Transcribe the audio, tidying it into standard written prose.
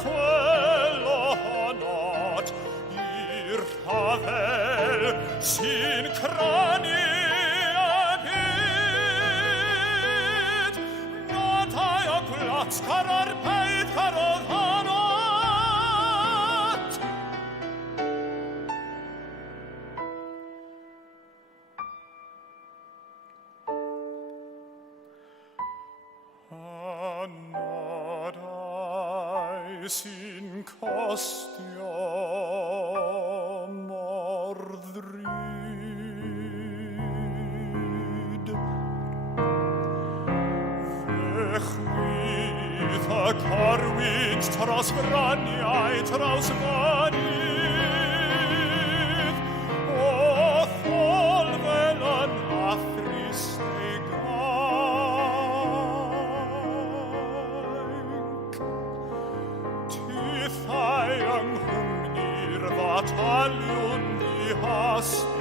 quello not ir havel sin crania bit not I oculat carar peit carohanat not I sin costium ordrid vechvita carvint tras graniae tras vanit o tholvelan athris Tithaiang humnir vatalium di hast